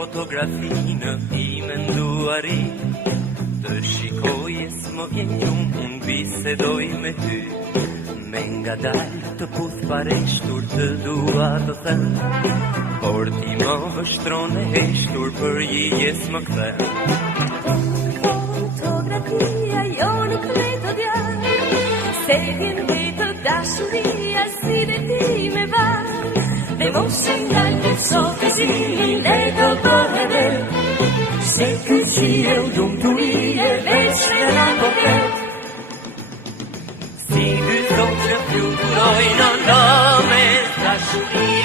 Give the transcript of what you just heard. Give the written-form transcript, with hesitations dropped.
fotografinë ime nduari. Të shikoj e s'më vjen unë bisedoj me ty. Me nga dalë të puth pareshtur të dua të them, por ti më vështron e heshtur për jes më kthe. Fotografia jo nuk vetë djarë, se vjen vetë dashuria si dhe ti me varë, dhe mos e ndalë sot e zimin e do bëheve, se kësi e u dumë të ije veç me la potet. Si dy zotë që fluturojnë në me dashuria.